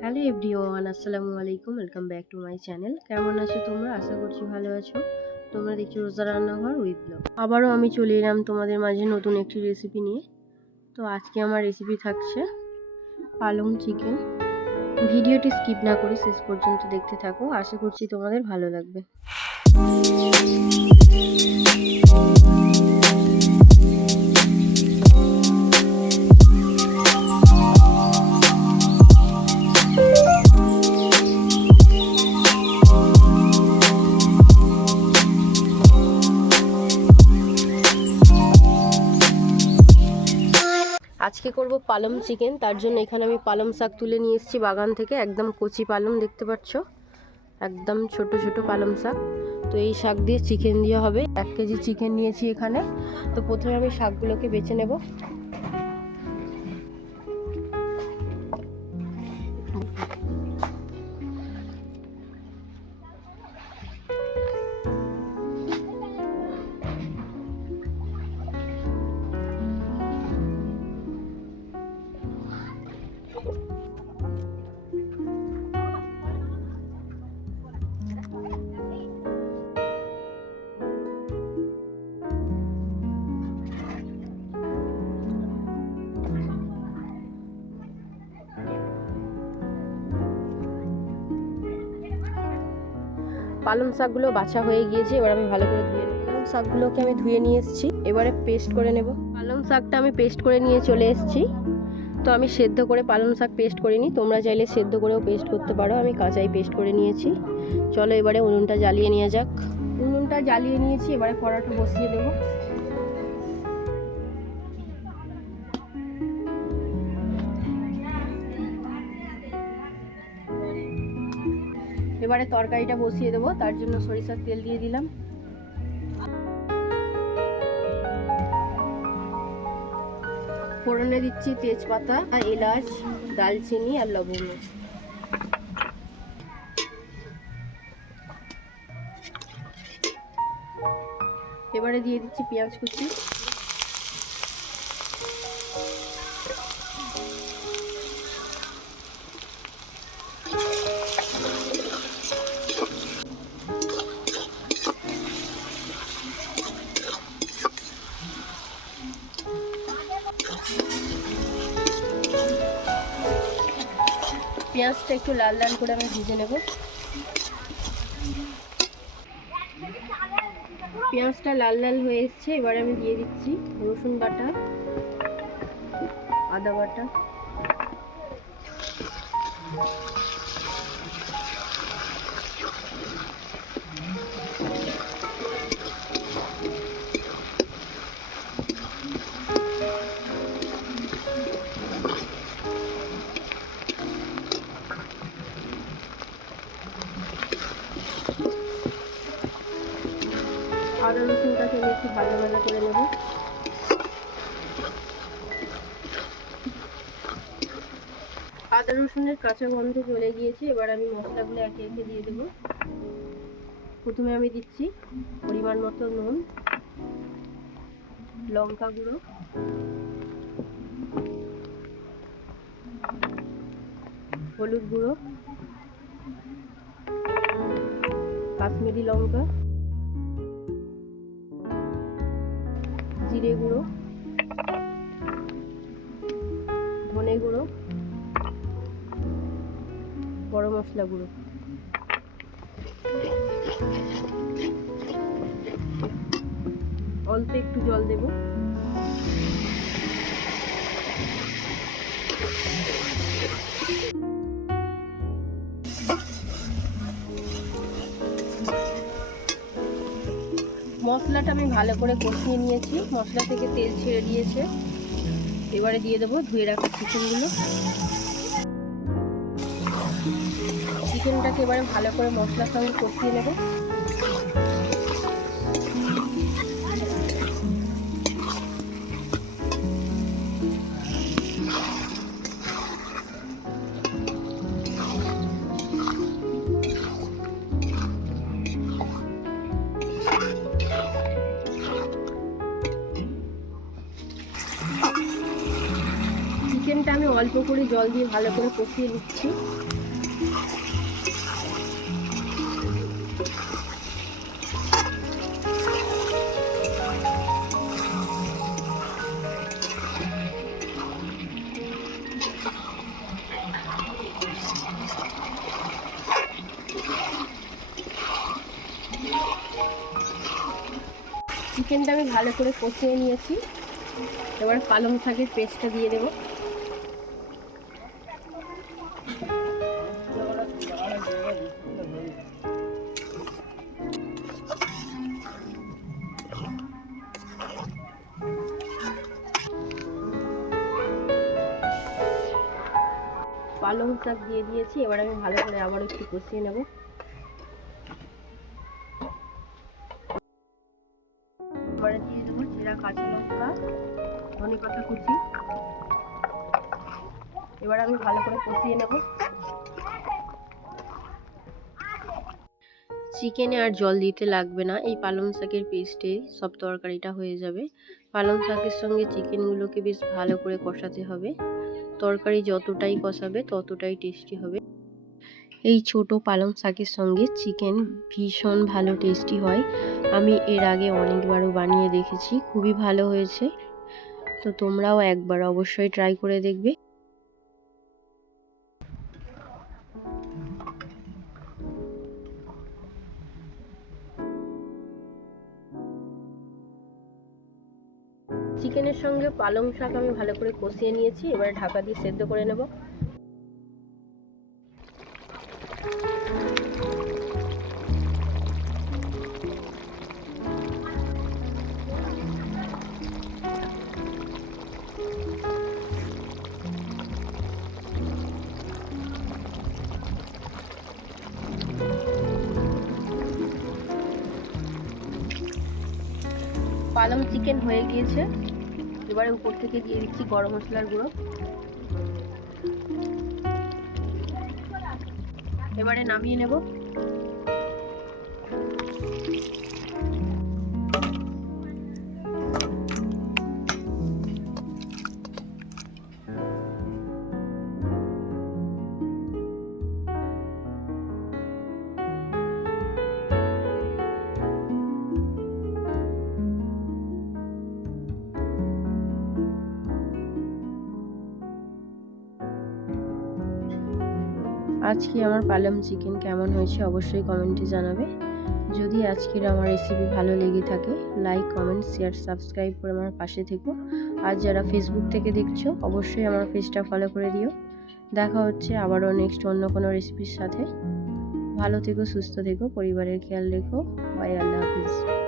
Hello everyone, আসসালামু আলাইকুম, welcome back to my channel. কেমন আছো তোমরা? আশা করছি ভালো আছো। তোমরা দেখছ রোজা রান্নাঘর উইথ ব্লগ। আবারও আমি চলে এলাম তোমাদের মাঝে নতুন একটি রেসিপি নিয়ে। তো আজকে আমার রেসিপি থাকছে পালং চিকেন ভিডিওটি স্কিপ না করে শেষ পর্যন্ত দেখতে থাকো। আশা করছি তোমাদের ভালো লাগবে। আজকে করব পালং চিকেন। তার জন্য এখানে আমি পালং শাক তুলে নিয়ে এসেছি বাগান থেকে, একদম কচি পালং দেখতে পাচ্ছ। একদম ছোট ছোট পালং শাক। তো এই শাক দিয়ে চিকেন দিয়ে হবে। এক কেজি চিকেন নিয়েছি এখানে। তো প্রথমে আমি শাকগুলোকে বেছে নেব। পালং শাকগুলো বাছা হয়ে গিয়েছে, এবার আমি ভালো করে ধুয়ে পালং শাকগুলোকে আমি ধুয়ে নিয়ে এসেছি, এবারে পেস্ট করে নেব। পালং শাকটা আমি পেস্ট করে নিয়ে চলে এসেছি। তো আমি সেদ্ধ করে পালং শাক পেস্ট করিনি, তোমরা চাইলে সেদ্ধ করেও পেস্ট করতে পারো, আমি কাঁচাই পেস্ট করে নিয়েছি। চলো এবারে উনুনটা জ্বালিয়ে নিয়ে যাক। উনুনটা জ্বালিয়ে নিয়েছি, এবারে কড়াটা বসিয়ে দেবো। এবারে তরকারিটা বসিয়ে দেবো, তার জন্য সরিষার তেল দিয়ে দিলাম। ফোড়নে দিচ্ছি তেজপাতা আর এলাচ, দালচিনি আর লবঙ্গ এবারে দিয়ে দিচ্ছি পেঁয়াজ কুচি। পেঁয়াজটা একটু লাল লাল করে আমি ভেজে নেব। পেঁয়াজটা লাল লাল হয়ে এসছে, এবার আমি দিয়ে দিচ্ছি রসুন বাটা, আদা বাটা। আদা রসুনটাকে আমি একটু ভালো ভালো করে নেব। আদা, রসুনের কাঁচা গন্ধ চলে গিয়েছে, এবার আমি মশলাগুলো একে একে দিয়ে দেবো। প্রথমে আমি দিচ্ছি পরিমাণ মতো নুন, লঙ্কা গুঁড়ো। হলুদ গুঁড়ো। কাশ্মীরি লঙ্কা। জিরে গুঁড়ো ধনে গুঁড়ো গরম মশলা গুঁড়ো। অল্প একটু জল দেব। মশলাটা আমি ভালো করে কষিয়ে নিয়েছি। মশলা থেকে তেল ছেড়ে দিয়েছে। এবারে দিয়ে দেবো ধুয়ে রাখা চিকেনগুলো। চিকেনটাকে এবারে ভালো করে মশলার সঙ্গে কষিয়ে নেব। চিকেনটা আমি অল্প করে জল দিয়ে ভালো করে কষিয়ে নিচ্ছি। চিকেনটা আমি ভালো করে কষিয়ে নিয়েছি। এবার পালং শাকের পেস্টটা দিয়ে দেবো। পালং শাক দিয়ে দিয়েছি, এবার আমি ভালো করে আবার একটু কষিয়ে নেব। এবারে দিয়ে দেবো জিরা, কাঁচা লঙ্কা, ধনে পাতা কুচি। এবার আমি ভালো করে কষিয়ে নেব। চিকেনে আর জল দিতে লাগবে না, এই পালং শাকের পেস্টে সব তরকারিটা হয়ে যাবে। পালং শাকের সঙ্গে চিকেনগুলোকে বেশ ভালো করে কষাতে হবে। তরকারি যতটাই কষাবে, ততটাই টেস্টি হবে। এই ছোট পালং শাকের সঙ্গে চিকেন ভীষণ ভালো টেস্টি হয়। আমি এর আগে অনেকবারও বানিয়ে দেখেছি, খুবই ভালো হয়েছে। তো তোমরাও একবার অবশ্যই ট্রাই করে দেখবে। চিকেনের সঙ্গে পালং শাক আমি ভালো করে কষিয়ে নিয়েছি, এবারে ঢাকা দিয়ে সেদ্ধ করে নেব। পালং চিকেন হয়ে গিয়েছে। এবারে উপর থেকে দিয়ে দিচ্ছি গরম মশলার গুঁড়ো। এবারে নামিয়ে নেব। আজকে আমার পালং চিকেন কেমন হয়েছে অবশ্যই কমেন্টে জানাবে। যদি আজকের আমার রেসিপি ভালো লেগে থাকে লাইক কমেন্ট শেয়ার সাবস্ক্রাইব করে আমার পাশে থেকো। আর যারা ফেসবুক থেকে দেখছ, অবশ্যই আমার পেজটা ফলো করে দিও। দেখা হচ্ছে আবারও নেক্সট অন্য কোনো রেসিপির সাথে। ভালো থেকো, সুস্থ থেকো, পরিবারের খেয়াল রেখো। বাই আল্লাহ হাফিজ।